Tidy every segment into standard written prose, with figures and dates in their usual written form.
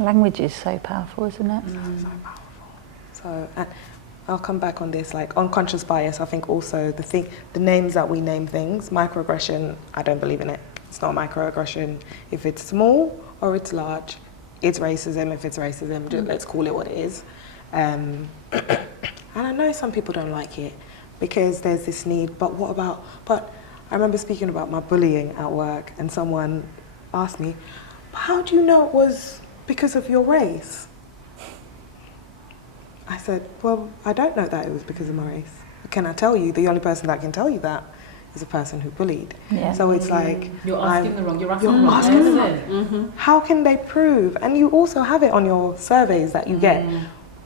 Language is so powerful, isn't it? So powerful. So, and I'll come back on this, like unconscious bias. I think also the names that we name things, microaggression, I don't believe in it. It's not microaggression. If it's small or it's large, it's racism. If it's racism, let's call it what it is. And I know some people don't like it because there's this need, but I remember speaking about my bullying at work and someone asked me, how do you know it was because of your race? I said, well, I don't know that it was because of my race. Can I tell you? The only person that can tell you that is a person who bullied. Yeah. So it's like... You're asking the wrong person. How can they prove? And you also have it on your surveys that you get.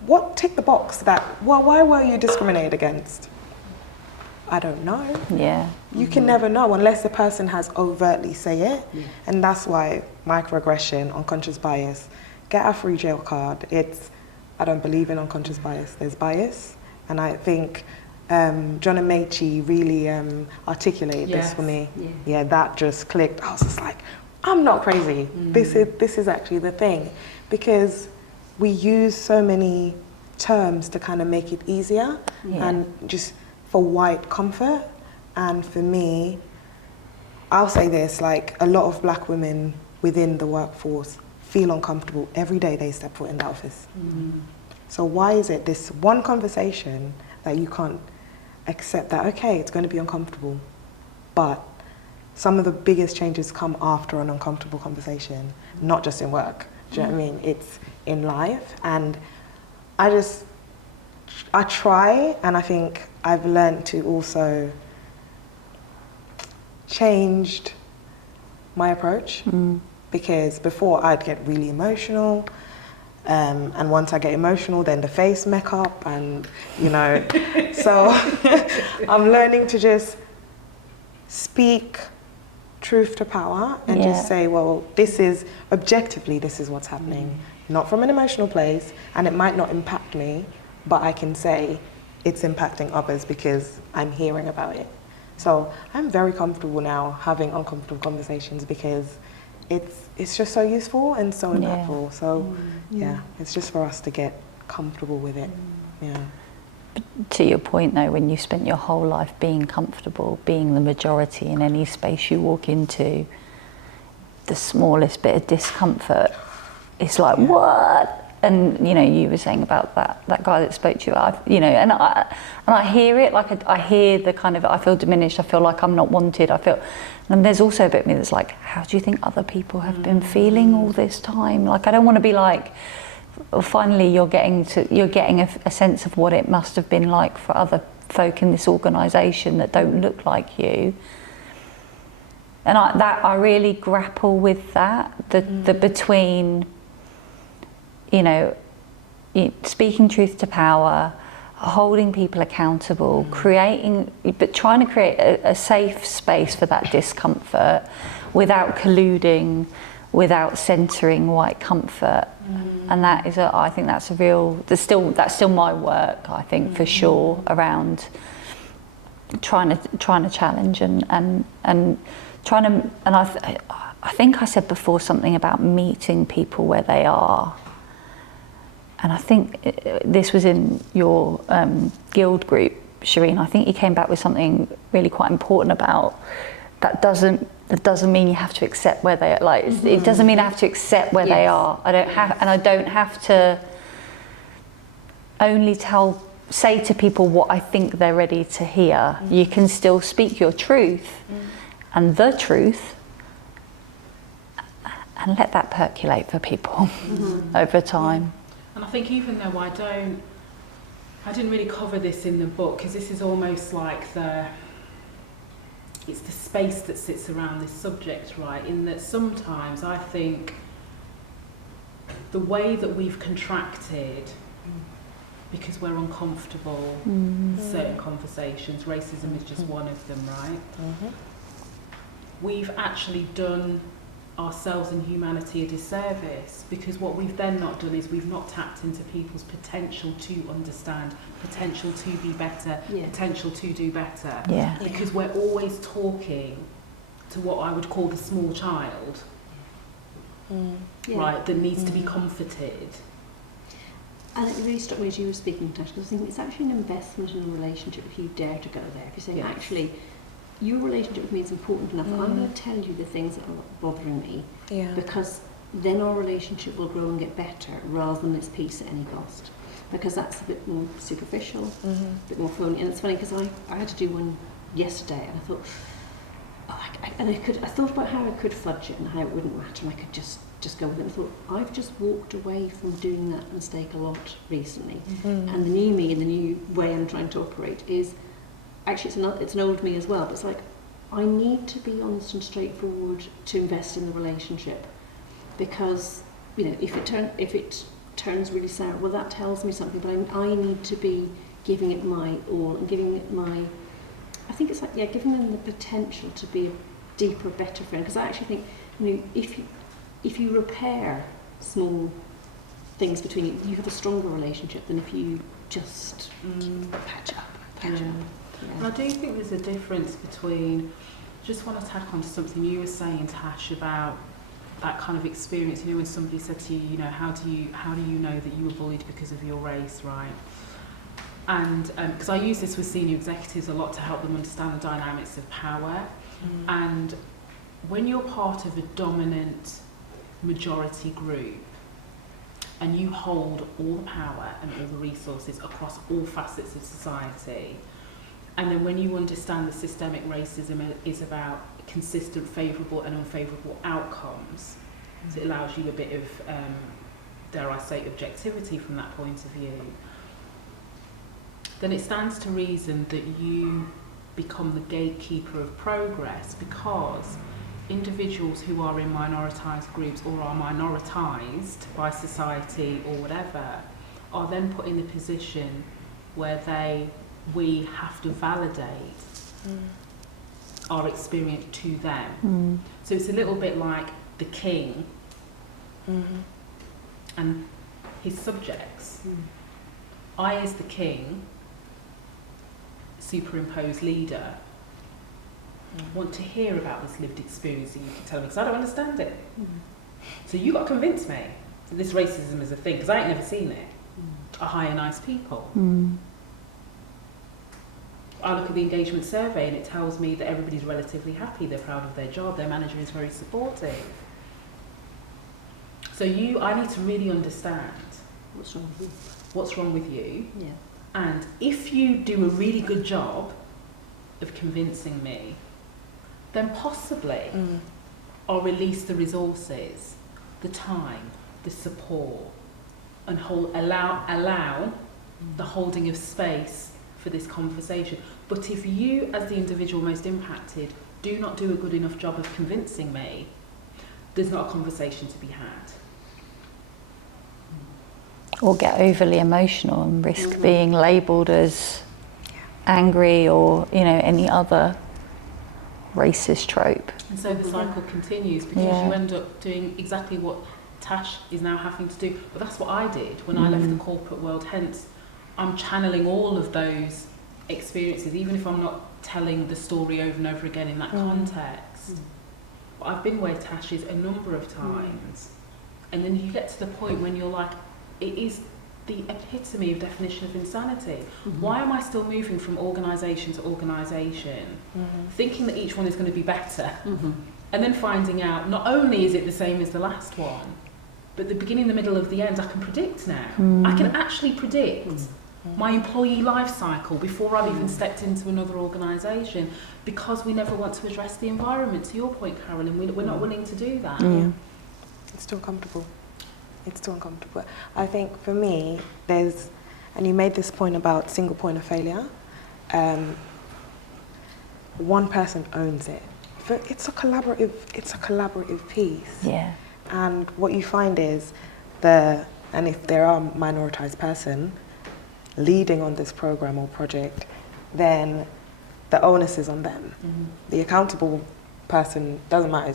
What tick the box that, well, why were you discriminated against? I don't know. Yeah. You can never know unless the person has overtly say it. Yeah. And that's why microaggression, unconscious bias, get a free jail card. I don't believe in unconscious bias. There's bias. And I think John and Mechi really articulated this for me. Yeah, that just clicked. I was just like, I'm not crazy. This is actually the thing. Because we use so many terms to kind of make it easier and just for white comfort. And for me, I'll say this, like a lot of black women within the workforce feel uncomfortable every day they step foot in the office. So why is it this one conversation that you can't accept that, okay, it's going to be uncomfortable, but some of the biggest changes come after an uncomfortable conversation, not just in work. Do you know what I mean? It's in life. And I try, and I think I've learned to also changed my approach, because before I'd get really emotional, and once I get emotional, then the face makeup, and you know, so I'm learning to just speak truth to power and just say, well, this is objectively, this is what's happening, not from an emotional place, and it might not impact me, but I can say it's impacting others because I'm hearing about it. So I'm very comfortable now having uncomfortable conversations because it's just so useful and so impactful. So yeah, it's just for us to get comfortable with it. Yeah. To your point though, when you spent your whole life being comfortable, being the majority in any space you walk into, the smallest bit of discomfort, it's like, what? And you know, you were saying about that guy that spoke to you, and I hear it, like I hear the kind of, I feel diminished, I feel like I'm not wanted, and there's also a bit of me that's like, how do you think other people have been feeling all this time? Like, I don't want to be like, well, finally you're getting a sense of what it must have been like for other folk in this organisation that don't look like you. And I really grapple with that, the between, you know, speaking truth to power, holding people accountable, but trying to create a safe space for that discomfort without colluding, without centering white comfort. And that is I think that's a real, that's still my work, I think, for sure, around trying to challenge and trying to, and I think I said before something about meeting people where they are. And I think this was in your guild group, Shereen. I think you came back with something really quite important about that doesn't mean you have to accept where they are. Like, it doesn't mean I have to accept where they are. I don't have to only say to people what I think they're ready to hear. You can still speak your truth and the truth, and let that percolate for people over time. And I think even though I didn't really cover this in the book, because this is almost like it's the space that sits around this subject, right? In that sometimes I think the way that we've contracted, because we're uncomfortable, certain conversations, racism is just one of them, right? We've actually done ourselves and humanity a disservice, because what we've then not done is we've not tapped into people's potential to understand, potential to be better, potential to do better. Because we're always talking to what I would call the small child, right, that needs to be comforted. And it really struck me as you were speaking, Tash, because I was thinking it's actually an investment in a relationship if you dare to go there. If you're saying, actually, your relationship with me is important enough, I'm going to tell you the things that are bothering me, because then our relationship will grow and get better rather than its peace at any cost. Because that's a bit more superficial, a bit more phony. And it's funny because I had to do one yesterday, and I thought, I thought about how I could fudge it and how it wouldn't matter, and I could just go with it. And I thought, I've just walked away from doing that mistake a lot recently. And the new me and the new way I'm trying to operate is, actually it's an old me as well, but it's like, I need to be honest and straightforward to invest in the relationship. Because, you know, if it turns really sour, well, that tells me something, but I need to be giving it my all and giving it my, I think it's like, giving them the potential to be a deeper, better friend. Because I actually think, you know, if you repair small things between you, you have a stronger relationship than if you just patch up. And I do think there's a difference between, just want to tack on to something you were saying, Tash, about that kind of experience, you know, when somebody said to you, you know, how do you know that you were bullied because of your race, right? And because I use this with senior executives a lot to help them understand the dynamics of power. And when you're part of a dominant majority group and you hold all the power and all the resources across all facets of society, and then when you understand that systemic racism is about consistent favourable and unfavourable outcomes, so it allows you a bit of, dare I say, objectivity from that point of view, then it stands to reason that you become the gatekeeper of progress, because individuals who are in minoritised groups or are minoritised by society or whatever are then put in a position where we have to validate our experience to them. So it's a little bit like the king and his subjects. I, as the king, superimposed leader, want to hear about this lived experience that you can tell me, because I don't understand it. So you got to convince me that this racism is a thing, because I ain't never seen it. I hire nice people. I look at the engagement survey and it tells me that everybody's relatively happy, they're proud of their job, their manager is very supportive. So I need to really understand what's wrong with you. And if you do a really good job of convincing me, then possibly I'll release the resources, the time, the support, and allow the holding of space for this conversation. But if you, as the individual most impacted, do not do a good enough job of convincing me, there's not a conversation to be had. Or get overly emotional and risk being labelled as angry or, you know, any other racist trope. And so the cycle continues, because you end up doing exactly what Tash is now having to do. But that's what I did when I left the corporate world. Hence, I'm channeling all of those experiences, even if I'm not telling the story over and over again in that context. But I've been where Tash is a number of times. And then you get to the point when you're like, it is the epitome of definition of insanity. Why am I still moving from organisation to organisation, thinking that each one is going to be better, and then finding out not only is it the same as the last one, but the beginning, the middle, of the end, I can predict now. I can actually predict my employee life cycle before I've even stepped into another organisation, because we never want to address the environment. To your point, Carolyn, we're not willing to do that. It's too uncomfortable. It's too uncomfortable. I think for me, and you made this point about single point of failure, one person owns it. But it's a collaborative piece. And what you find is and if there are a minoritized person leading on this program or project, then the onus is on them. The accountable person doesn't matter.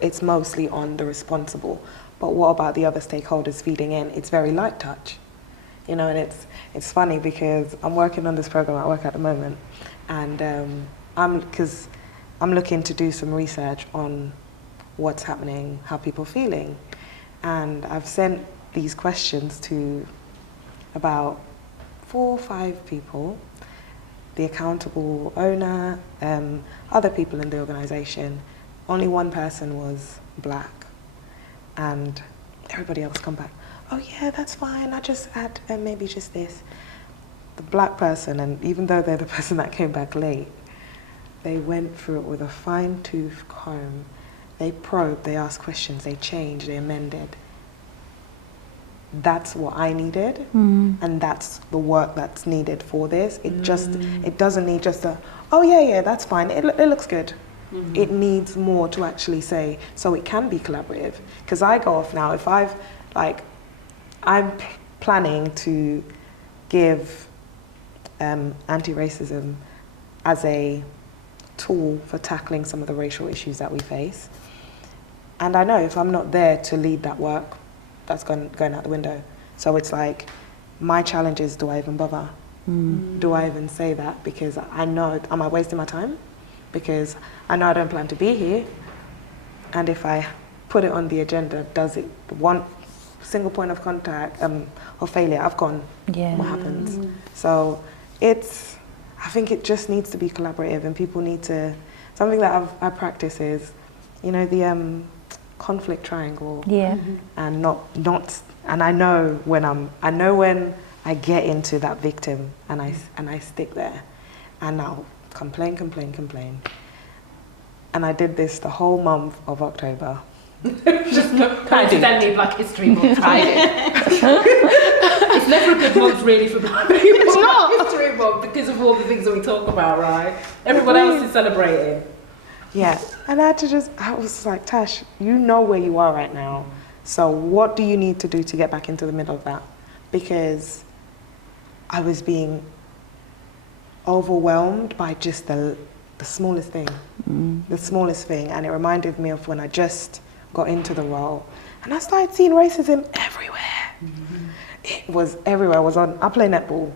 It's mostly on the responsible. But what about the other stakeholders feeding in? It's very light touch, you know. And it's funny because I'm working on this program at work at the moment, and I'm looking to do some research on what's happening, how people are feeling. And I've sent these questions to about 4 or 5 people, the accountable owner, other people in the organisation. Only one person was black, and everybody else come back, oh yeah, that's fine, I just add maybe just this. The black person, and even though they're the person that came back late, they went through it with a fine-tooth comb. They probed, they asked questions, they changed, they amended. That's what I needed, and that's the work that's needed for this. It doesn't need just a, oh yeah, that's fine, it looks good. It needs more to actually say, so it can be collaborative. Because I go off now, if I'm planning to give anti-racism as a tool for tackling some of the racial issues that we face. And I know if I'm not there to lead that work, that's going out the window. So it's like, my challenge is, do I even bother? Do I even say that? Because I know, am I wasting my time? Because I know I don't plan to be here. And if I put it on the agenda, does it, one single point of contact or failure, I've gone, what happens? So I think it just needs to be collaborative, and people need to, something that I practice is, you know, the conflict triangle. And and I know when I get into that victim and I stick there, and I'll complain. And I did this the whole month of October. Just coincidentally Black History Month. It's never a good month really for Black people. It's not History Month because of all the things that we talk about, right? Everyone else is celebrating. Yeah, and I was like, Tash, you know where you are right now. So what do you need to do to get back into the middle of that? Because I was being overwhelmed by just the smallest thing. The smallest thing. And it reminded me of when I just got into the role. And I started seeing racism everywhere. It was everywhere. I play netball.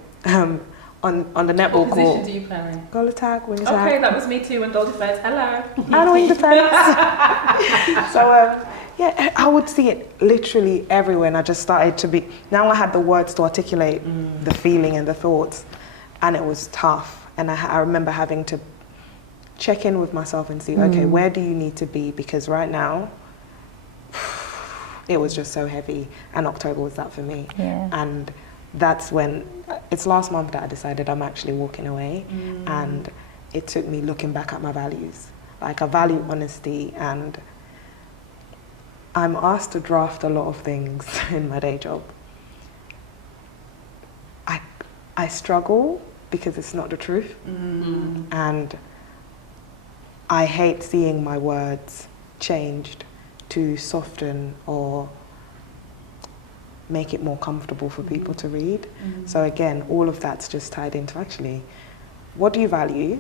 On the netball court. What position do you play? Goal attack, wing attack. Okay, that was me too, and goal defence. Hello. And wing defence. So yeah, I would see it literally everywhere, and I just started to be. Now I had the words to articulate the feeling and the thoughts, and it was tough. And I remember having to check in with myself and see, okay, where do you need to be? Because right now, it was just so heavy, and October was that for me. And that's when, it's last month that I decided I'm actually walking away, and it took me looking back at my values. Like, I value honesty, and I'm asked to draft a lot of things in my day job. I struggle because it's not the truth, and I hate seeing my words changed to soften or make it more comfortable for people to read. So again, all of that's just tied into actually, what do you value?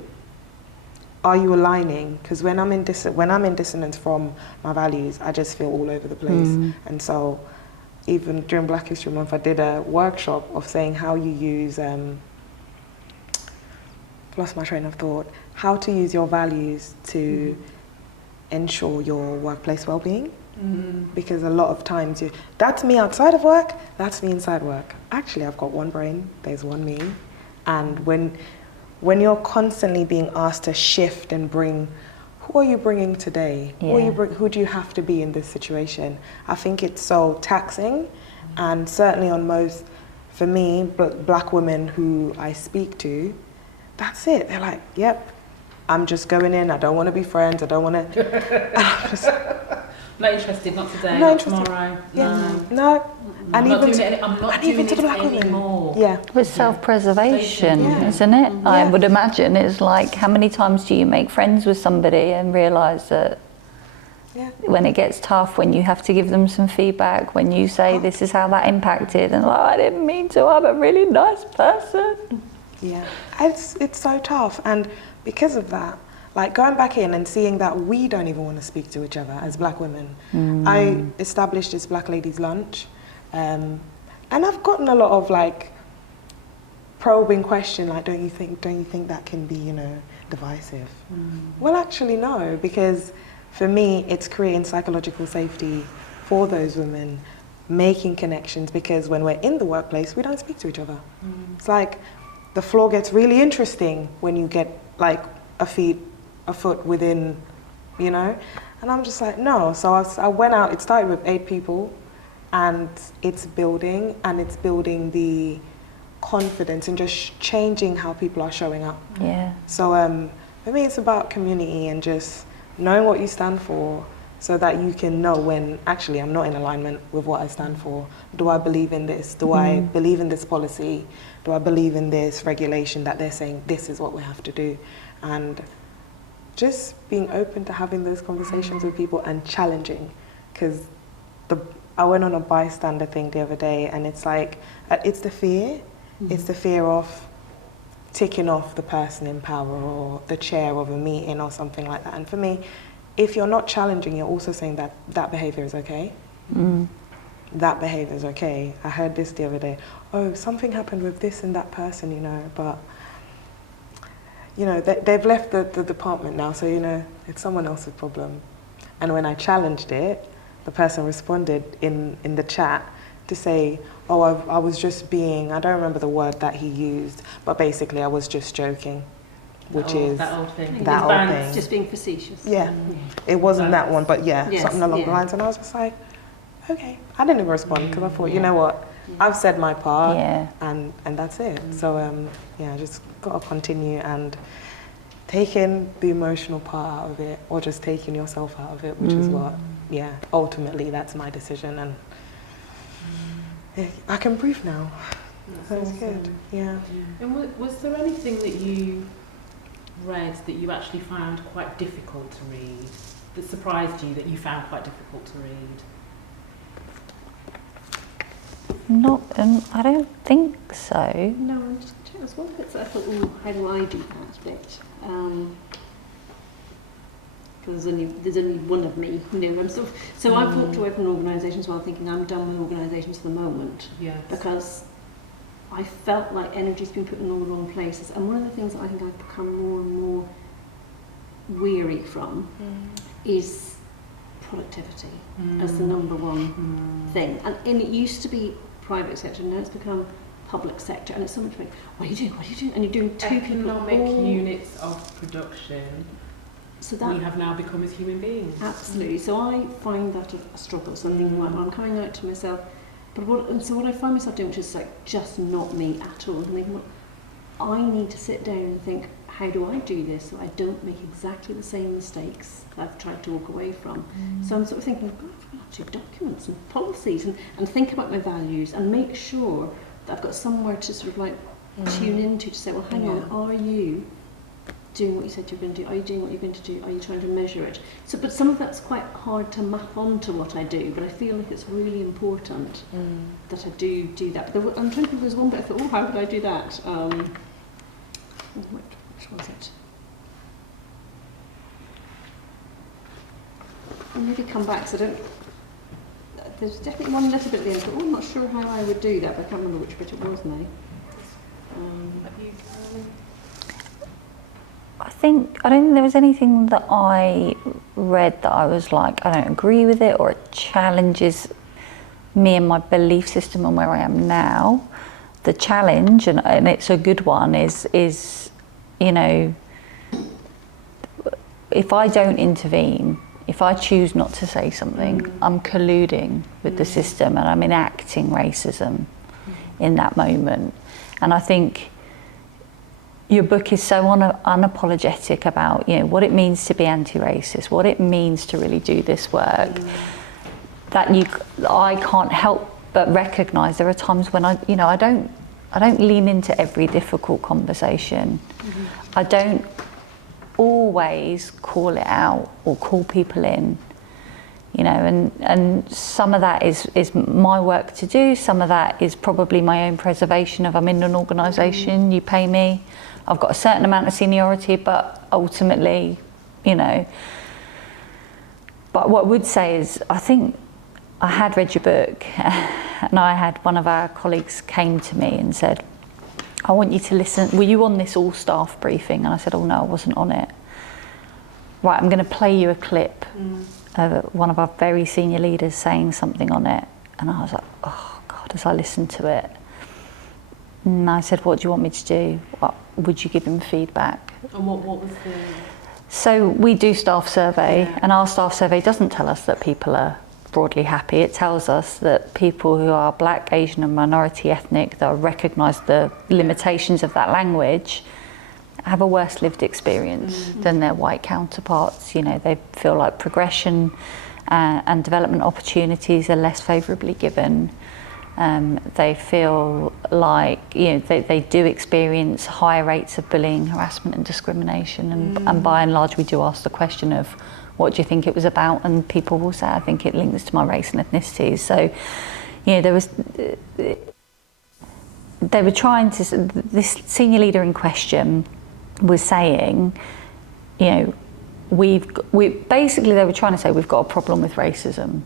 Are you aligning? Because when I'm in dissonance from my values, I just feel all over the place. And so even during Black History Month, I did a workshop of saying how you use, lost my train of thought, how to use your values to ensure your workplace well-being. Because a lot of times, that's me outside of work, that's me inside work. Actually, I've got one brain, there's one me. And when you're constantly being asked to shift and bring, who are you bringing today? Who do you have to be in this situation? I think it's so taxing, and certainly on most, for me, black women who I speak to, that's it. They're like, yep, I'm just going in, I don't want to be friends, I don't want to... Not interested, not today, not tomorrow. No. I'm not doing it anymore. Yeah. With self-preservation, isn't it? I would imagine it's like, how many times do you make friends with somebody and realise that when it gets tough, when you have to give them some feedback, when you say this is how that impacted, and I didn't mean to, I'm a really nice person. Yeah, it's so tough, and because of that, like going back in and seeing that we don't even want to speak to each other as black women. I established this Black Ladies Lunch, and I've gotten a lot of like probing question, like, don't you think that can be, divisive? Well, actually no, because for me, it's creating psychological safety for those women, making connections, because when we're in the workplace, we don't speak to each other. It's like the floor gets really interesting when you get like a foot within, you know? And I'm just like, no. So I went out, it started with 8 people, and it's building the confidence and just changing how people are showing up. Yeah. So for me, it's about community and just knowing what you stand for, so that you can know when actually I'm not in alignment with what I stand for. Do I believe in this? Do I believe in this policy? Do I believe in this regulation that they're saying this is what we have to do? And just being open to having those conversations with people and challenging. Because I went on a bystander thing the other day, and it's like, it's the fear. It's the fear of ticking off the person in power or the chair of a meeting or something like that. And for me, if you're not challenging, you're also saying that that behavior is okay. That behavior is okay. I heard this the other day. Oh, something happened with this and that person, you know, but, you know, they've left the department now, so, you know, it's someone else's problem. And when I challenged it, the person responded in the chat to say, oh, I was just being, I don't remember the word that he used, but basically I was just joking. Which is that old thing. That old thing. Just being facetious. Yeah, it wasn't that one, but yeah, Yes, something along the lines. And I was just like, okay. I didn't even respond because I thought, you know what, I've said my part, and that's it. So yeah, just got to continue and taking the emotional part out of it, or just taking yourself out of it, which is what, ultimately that's my decision, and I can breathe now. That's awesome. good. Yeah. And was there anything that you read that you actually found quite difficult to read, that surprised you, that you found quite difficult to read? Not, I don't think so. No, I'm just trying to, one bit that I thought, oh, how do I do that bit? Because there's only one of me, you know. So I've walked away from organisations while thinking I'm done with organisations for the moment. Yes. Because I felt like energy's been put in all the wrong places. And one of the things that I think I've become more and more weary from is productivity as the number one thing. And it used to be private sector, now it's become public sector, and it's so much like, what are you doing? What are you doing? And you're doing two economic people. units of production. So that we have now become as human beings. Absolutely. So I find that a struggle. So I'm thinking, well, I'm coming out to myself. But what I find myself doing, which is like just not me at all, and thinking, well, I need to sit down and think, how do I do this so I don't make exactly the same mistakes that I've tried to walk away from? So I'm sort of thinking, oh, I've got to do documents and policies and think about my values and make sure that I've got somewhere to sort of like tune into to say, well, hang on, are you doing what you said you're going to do? Are you doing what you're going to do? Are you trying to measure it? So, but some of that's quite hard to map onto what I do, but I feel like it's really important that I do that. But I'm trying to think, there's one bit I thought, oh, how would I do that? Which was it? I'll maybe come back, so I don't... There's definitely one little bit at the end, I thought, oh, I'm not sure how I would do that, but I can't remember which bit it was now. I don't think there was anything that I read that I was like, I don't agree with it, or it challenges me and my belief system and where I am now. The challenge, and it's a good one, is, you know, if I don't intervene, if I choose not to say something, I'm colluding with the system and I'm enacting racism in that moment. And I think your book is so unapologetic about, you know, what it means to be anti-racist, what it means to really do this work, that I can't help but recognise there are times when I don't lean into every difficult conversation. I don't always call it out or call people in, you know, and some of that is my work to do, some of that is probably my own preservation of, I'm in an organisation, you pay me, I've got a certain amount of seniority, but ultimately, you know. But what I would say is, I think I had read your book, and I had one of our colleagues came to me and said, I want you to listen, were you on this all staff briefing? And I said, oh no, I wasn't on it. right, I'm going to play you a clip of one of our very senior leaders saying something on it. And I was like, oh God, as I listened to it. And I said, what do you want me to do? Would you give him feedback? And what was the... So we do staff survey, and our staff survey doesn't tell us that people are broadly happy. It tells us that people who are Black, Asian and minority ethnic that recognise the limitations of that language have a worse lived experience than their white counterparts. You know, they feel like progression and development opportunities are less favourably given. They feel like, you know, they do experience higher rates of bullying, harassment and discrimination, and by and large we do ask the question of what do you think it was about, and people will say I think it links to my race and ethnicity. So, you know, they were trying to, this senior leader in question was saying, you know, basically they were trying to say we've got a problem with racism.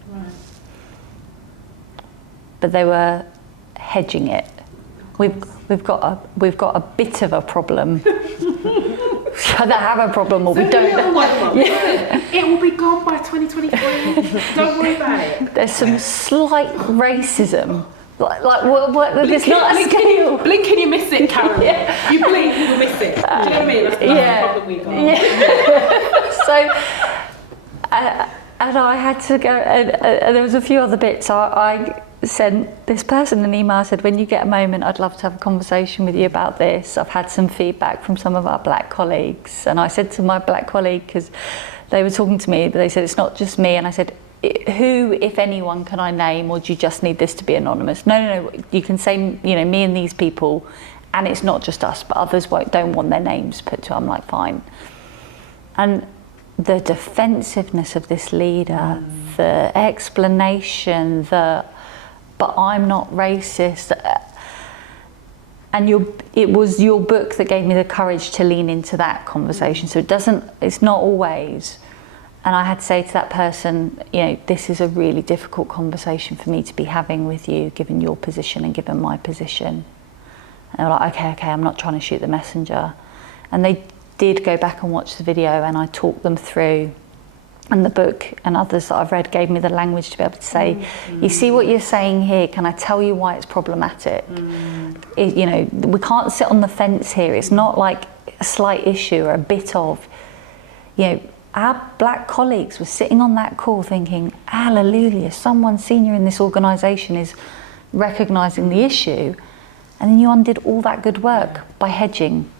But they were hedging it. We've got a bit of a problem. They have a problem, or we don't. It will be gone by 2023. Don't worry about it. There's some slight racism. There's not a scale. Blink and you miss it, Carolyn. Yeah. You blink, you will miss it. Do you know what I mean? That's the problem we got. Yeah. So, and I had to go, and there was a few other bits. I sent this person an email. I said, when you get a moment, I'd love to have a conversation with you about this. I've had some feedback from some of our Black colleagues. And I said to my Black colleague, because they were talking to me, but they said, it's not just me. And I said, who, if anyone, can I name, or do you just need this to be anonymous? No, you can say, you know, me and these people, and it's not just us, but others don't want their names put to it. I'm like, fine. And the defensiveness of this leader, the explanation, but I'm not racist. And it was your book that gave me the courage to lean into that conversation. So it's not always. And I had to say to that person, you know, this is a really difficult conversation for me to be having with you, given your position and given my position. And they were like, okay, I'm not trying to shoot the messenger. And they did go back and watch the video, and I talked them through. And the book and others that I've read gave me the language to be able to say, you see what you're saying here, can I tell you why it's problematic? You know, we can't sit on the fence here. It's not like a slight issue or a bit of, you know, our Black colleagues were sitting on that call thinking, hallelujah, someone senior in this organisation is recognising the issue, and then you undid all that good work by hedging.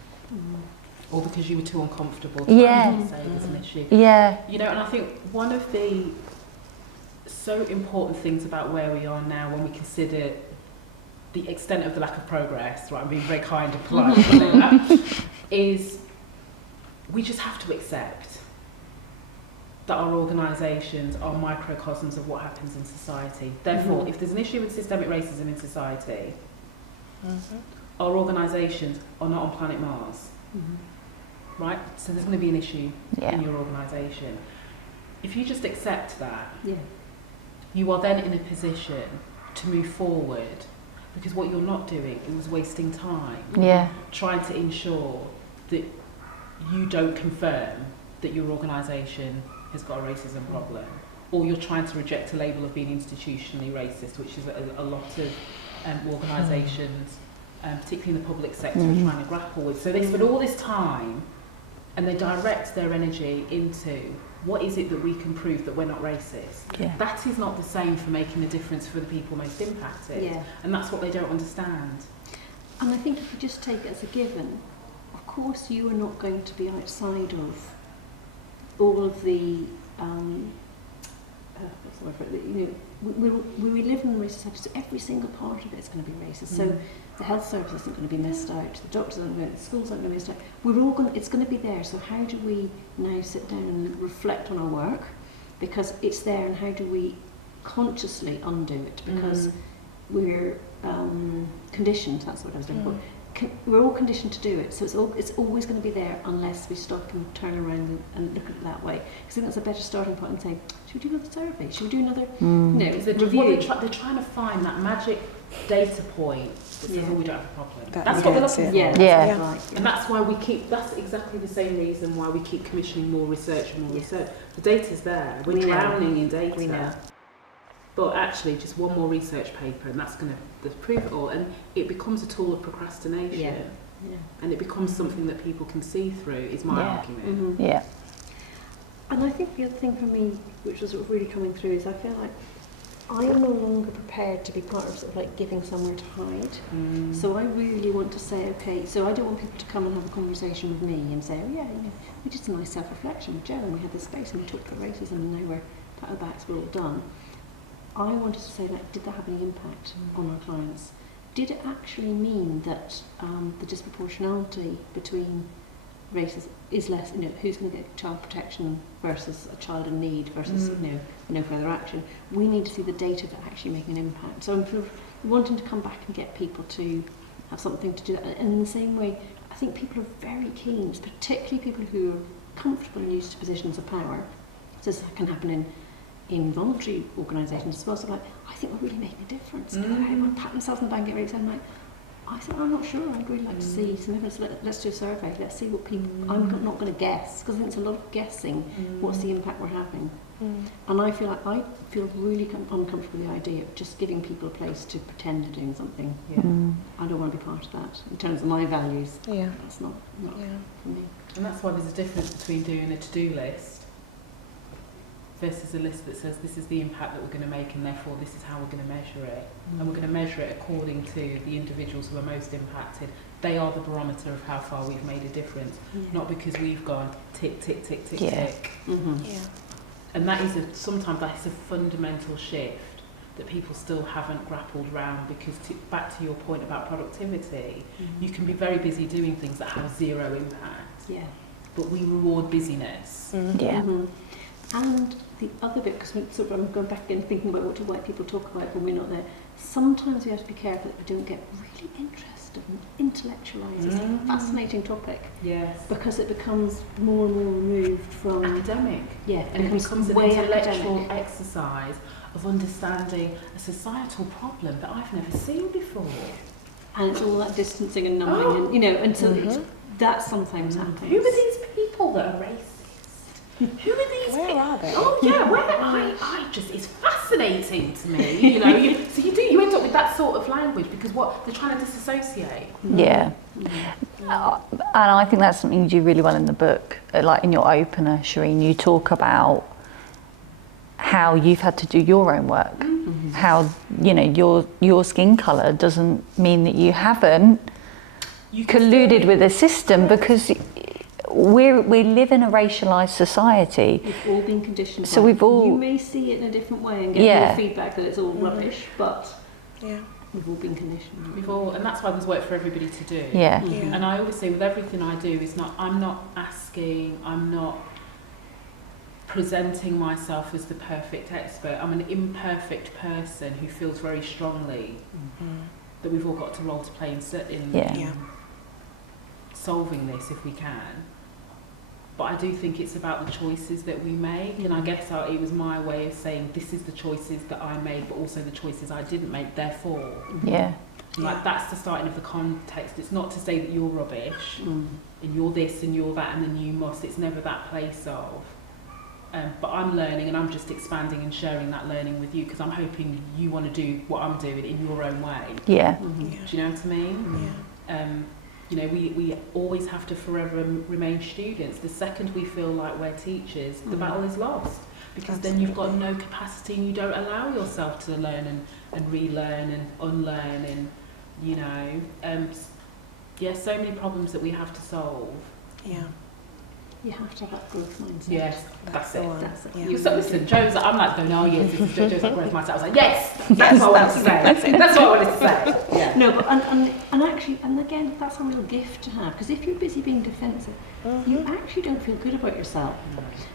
Or because you were too uncomfortable to say there's an issue. Yeah. You know, and I think one of the so important things about where we are now, when we consider the extent of the lack of progress, right, I'm being very kind and polite, is we just have to accept that our organisations are microcosms of what happens in society. Therefore, if there's an issue with systemic racism in society, our organisations are not on planet Mars. Right? So there's going to be an issue in your organisation. If you just accept that, you are then in a position to move forward, because what you're not doing is wasting time trying to ensure that you don't confirm that your organisation has got a racism problem, or you're trying to reject a label of being institutionally racist, which is a lot of organisations, particularly in the public sector, are trying to grapple with. So they spend all this time and they direct their energy into what is it that we can prove that we're not racist. That is not the same for making a difference for the people most impacted. And that's what they don't understand. And I think if you just take it as a given, of course you are not going to be outside of all of the what's the word for it? You know, we live in a racist society, so every single part of it is going to be racist. So the health service isn't going to be missed out, the doctors aren't going to, the schools aren't going to be missed out. We're all going. It's going to be there. So how do we now sit down and reflect on our work, because it's there, and how do we consciously undo it, because we're conditioned. That's what I was looking for. We're all conditioned to do it, so it's always going to be there unless we stop and turn around and look at it that way. Because I think that's a better starting point and say, should we do another survey? Should we do another? No, It's review. they're trying to find that magic data point that says, Yeah. oh, we don't have a problem. That That's what we're negates looking it. for. Yeah. Yeah. Right. And that's why that's exactly the same reason why we keep commissioning more research and more research. The data's there. We're We know. drowning in data. We know. But actually, just one more research paper, and that's going to prove it all. And it becomes a tool of procrastination. Yeah. Yeah. And it becomes something that people can see through, is my argument. Mhm. Yeah. And I think the other thing for me, which was sort of really coming through, is I feel like I am no longer prepared to be part of sort of like giving somewhere to hide. So I really want to say, okay, so I don't want people to come and have a conversation with me and say, oh yeah, you know, we did some nice self-reflection with Jo and we had this space and we talked about racism and now we're pat our backs, we're all done. I wanted to say, like, did that have any impact on our clients? Did it actually mean that the disproportionality between races is less, you know, who's going to get child protection versus a child in need versus, you know, no further action? We need to see the data that actually make an impact. So I'm sort of wanting to come back and get people to have something to do that. And in the same way, I think people are very keen, particularly people who are comfortable and used to positions of power. So this can happen in voluntary organisations as well. So like, I think we're really making a difference. Everyone pat themselves on the back and get really excited. I'm like, I said, I'm not sure. I'd really like to see some evidence. Let's do a survey. Let's see what people. I'm not going to guess because I think it's a lot of guessing. What's the impact we're having? And I feel really uncomfortable with the idea of just giving people a place to pretend they're doing something. Yeah. I don't want to be part of that in terms of my values. Yeah. That's not for me. And that's why there's a difference between doing a to-do list versus a list that says this is the impact that we're going to make and therefore this is how we're going to measure it. And we're going to measure it according to the individuals who are most impacted. They are the barometer of how far we've made a difference, not because we've gone tick, tick, tick, tick, tick. Yeah. And that is sometimes that is a fundamental shift that people still haven't grappled around, because back to your point about productivity, you can be very busy doing things that have zero impact. Yeah. But we reward busyness. Yeah. And the other bit, because sort of I'm going back again thinking about what do white people talk about when we're not there, sometimes we have to be careful that we don't get really interested and intellectualise this fascinating topic. Yes. Because it becomes more and more removed from... Academic. Yeah. And it becomes an way intellectual academic. exercise of understanding a societal problem that I've never seen before. And it's all that distancing and numbing and, you know, and so that sometimes happens. Who are these people that are racist? Who are these Where people? are they? Oh yeah, where I just, it's fascinating to me, you know. You end up with that sort of language because what they're trying to disassociate. Yeah. And I think that's something you do really well in the book. Like in your opener, Shereen, you talk about how you've had to do your own work. How, you know, your skin colour doesn't mean that you haven't colluded with the system, because we live in a racialised society. We've all been conditioned. So we've all... You may see it in a different way and get more feedback that it's all rubbish, but we've all been conditioned. We've all, and that's why there's work for everybody to do. Yeah. And I always say with everything I do, I'm not presenting myself as the perfect expert. I'm an imperfect person who feels very strongly that we've all got to role to play in solving this if we can. But I do think it's about the choices that we make, and I guess it was my way of saying this is the choices that I made, but also the choices I didn't make, therefore. Like that's the starting of the context. It's not to say that you're rubbish and you're this and you're that and then you must. It's never that place of. But I'm learning and I'm just expanding and sharing that learning with you, because I'm hoping you want to do what I'm doing in your own way. Do you know what I mean? You know, we always have to forever remain students. The second we feel like we're teachers, the battle is lost, because then you've got no capacity and you don't allow yourself to learn and relearn and unlearn, and you know, so many problems that we have to solve. You have to have that growth mindset. Yes, that's it. That's it. Because listen, I'm like going, oh yes, this is Jo's like growth mindset. I was like, yes, that's what I wanted to say. That's what I wanted to say. Yeah. No, but and actually, and again, that's a real gift to have, because if you're busy being defensive, you actually don't feel good about yourself.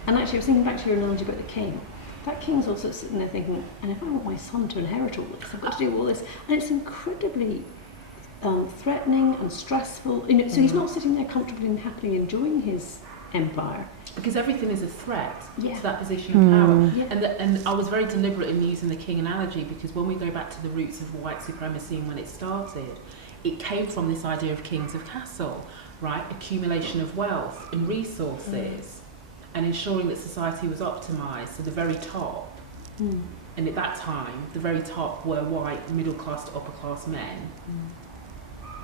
And actually, I was thinking back to your analogy about the king. That king's also sitting there thinking, and if I want my son to inherit all this, I've got to do all this, and it's incredibly threatening and stressful. You know, so he's not sitting there comfortably and happily enjoying his empire. Because everything is a threat Yeah. to that position of power. Yeah. And I was very deliberate in using the king analogy, because when we go back to the roots of white supremacy and when it started, it came from this idea of kings of castle, right? Accumulation of wealth and resources and ensuring that society was optimised to the very top. And at that time, the very top were white, middle class to upper class men,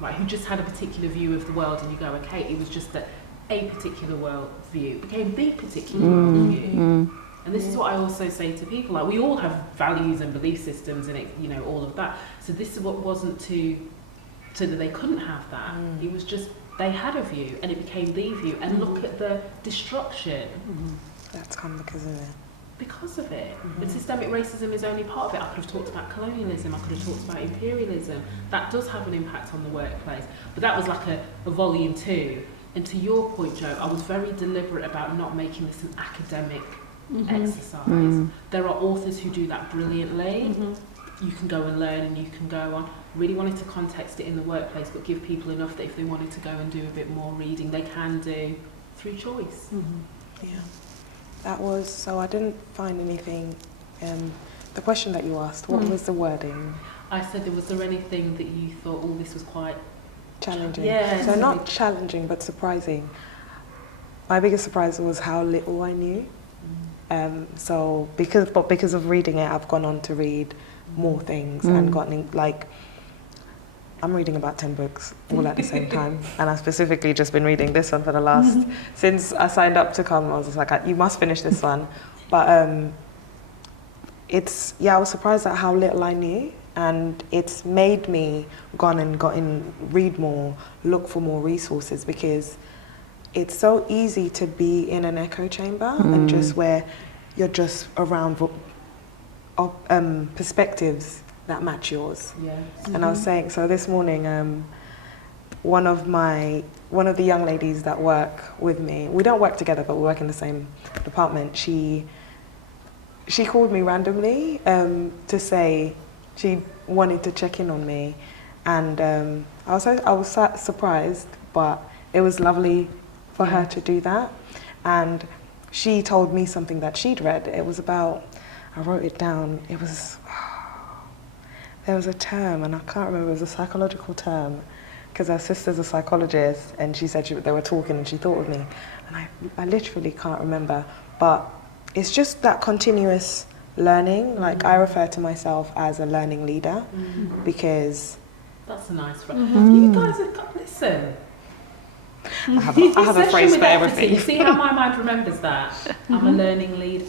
right, who just had a particular view of the world, and you go, okay, it was just that a particular world view became the particular world view. And this is what I also say to people, like, we all have values and belief systems and it, you know, all of that. So this is what wasn't so that they couldn't have that. It was just they had a view and it became the view. And look at the destruction. That's come because of it. Because of it. But systemic racism is only part of it. I could have talked about colonialism, I could have talked about imperialism. That does have an impact on the workplace. But that was like a volume 2. And to your point, Jo, I was very deliberate about not making this an academic exercise. There are authors who do that brilliantly. You can go and learn and you can go on. Really wanted to context it in the workplace, but give people enough that if they wanted to go and do a bit more reading, they can do through choice. Yeah. That was, so I didn't find anything, the question that you asked, what was the wording? I said, was there anything that you thought, oh, this was quite Challenging. Yeah. So not challenging, but surprising. My biggest surprise was how little I knew. So because of reading it, I've gone on to read more things and gotten, like, I'm reading about 10 books all at the same time, and I've specifically just been reading this one for the last, since I signed up to come, I was just like, you must finish this one. But I was surprised at how little I knew, and it's made me read more, look for more resources, because it's so easy to be in an echo chamber and just where you're just around perspectives that match yours. Yes. And I was saying, so this morning, one of the young ladies that work with me, we don't work together, but we work in the same department. She called me randomly to say she wanted to check in on me, and I was surprised, but it was lovely for her to do that. And she told me something that she'd read. It was about, I wrote it down. It was. There was a term, and I can't remember, it was a psychological term, because her sister's a psychologist, and she said they were talking and she thought of me, and I literally can't remember, but it's just that continuous learning. Like, I refer to myself as a learning leader, because... That's a nice phrase. You guys have got, listen. I have a phrase for everything. You see how my mind remembers that? I'm a learning leader.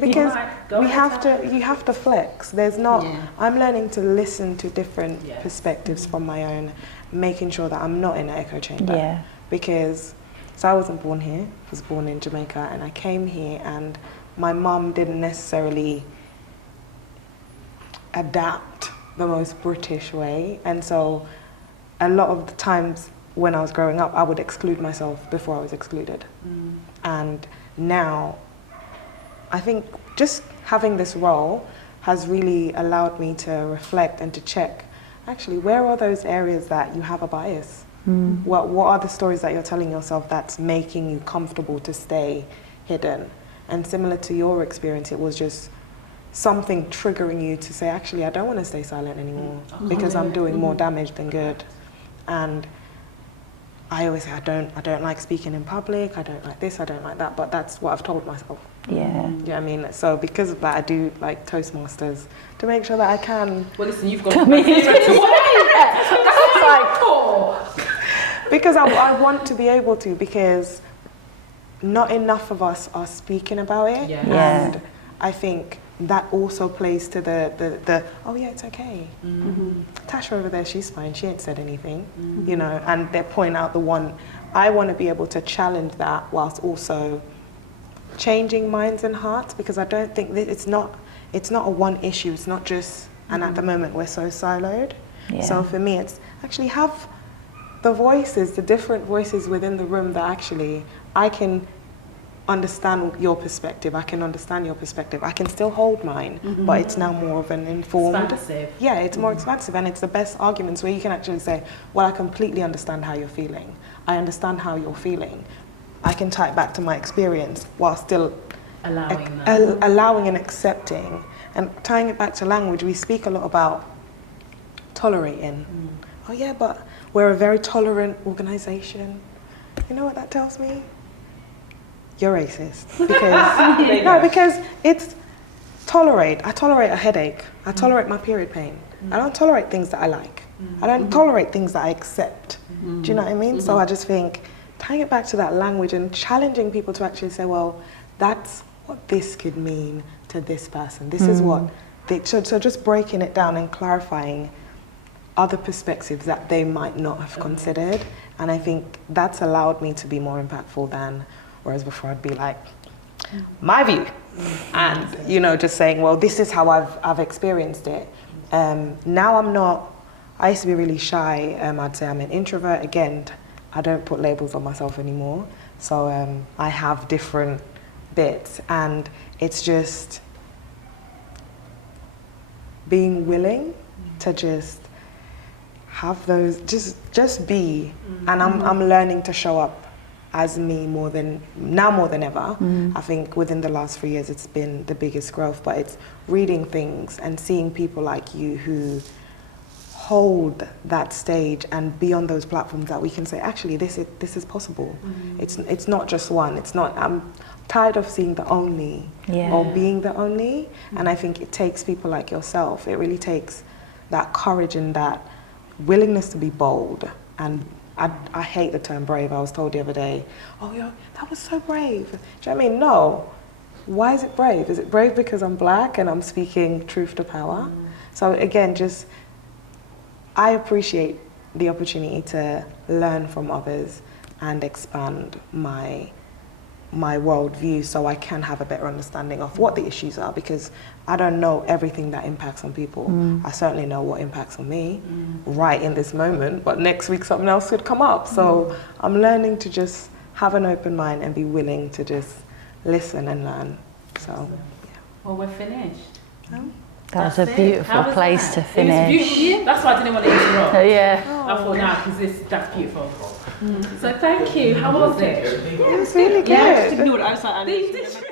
Because you have to flex. There's not, I'm learning to listen to different perspectives from my own, making sure that I'm not in an echo chamber. Yeah. Because, so I wasn't born here, I was born in Jamaica, and I came here, and my mum didn't necessarily adapt the most British way. And so a lot of the times when I was growing up, I would exclude myself before I was excluded. And now, I think just having this role has really allowed me to reflect and to check, actually, where are those areas that you have a bias? What are the stories that you're telling yourself that's making you comfortable to stay hidden? And similar to your experience, it was just something triggering you to say, actually, I don't want to stay silent anymore because I'm doing more damage than good. And I always say, I don't like speaking in public, I don't like this, I don't like that, but that's what I've told myself. Yeah. You know what I mean? So because of that, I do like Toastmasters to make sure that I can. Well, listen, you've got to be because I want to be able to, because not enough of us are speaking about it. And I think that also plays to the oh yeah, it's okay. Tash over there, she's fine, she ain't said anything, you know, and they point out the one. I want to be able to challenge that whilst also changing minds and hearts, because I don't think that it's not a one issue, it's not just, and at the moment we're so siloed. So for me, it's actually have the voices, the different voices within the room that actually I can understand your perspective, I can understand your perspective, I can still hold mine, but it's now more of an informed. Expansive. Yeah, it's more expansive, and it's the best arguments where you can actually say, well, I completely understand how you're feeling. I understand how you're feeling. I can tie it back to my experience while still allowing allowing and accepting. And tying it back to language, we speak a lot about tolerating. Oh yeah, but we're a very tolerant organization. You know what that tells me? You're racist. Because no, because it's tolerate. I tolerate a headache. I tolerate my period pain. I don't tolerate things that I like. I don't tolerate things that I accept. Do you know what I mean? So I just think tying it back to that language and challenging people to actually say, well, that's what this could mean to this person. This is what they, so just breaking it down and clarifying other perspectives that they might not have considered. And I think that's allowed me to be more impactful than, whereas before I'd be like, my view. And, you know, just saying, well, this is how I've experienced it. Now I'm not, I used to be really shy. I'd say I'm an introvert. Again, I don't put labels on myself anymore. So I have different bits, and it's just being willing to just have those, just be. And I'm learning to show up as me more than ever. I think within the last 3 years it's been the biggest growth, but it's reading things and seeing people like you who hold that stage and be on those platforms that we can say, actually, this is possible. It's not just one. It's not, I'm tired of seeing the only or being the only. And I think it takes people like yourself. It really takes that courage and that willingness to be bold. And I hate the term brave. I was told the other day, oh, yeah, that was so brave. Do you know what I mean? No. Why is it brave? Is it brave because I'm black and I'm speaking truth to power? So again, just, I appreciate the opportunity to learn from others and expand my worldview so I can have a better understanding of what the issues are, because I don't know everything that impacts on people. I certainly know what impacts on me right in this moment, but next week something else could come up. So I'm learning to just have an open mind and be willing to just listen and learn. So, yeah. Well, we're finished. That was a beautiful place to finish. It was beautiful. Yeah. That's why I didn't want to interrupt. Yeah. I thought, now, because that's beautiful. So thank you. How was it? It was really good. Yeah, I just ignored it. I was like,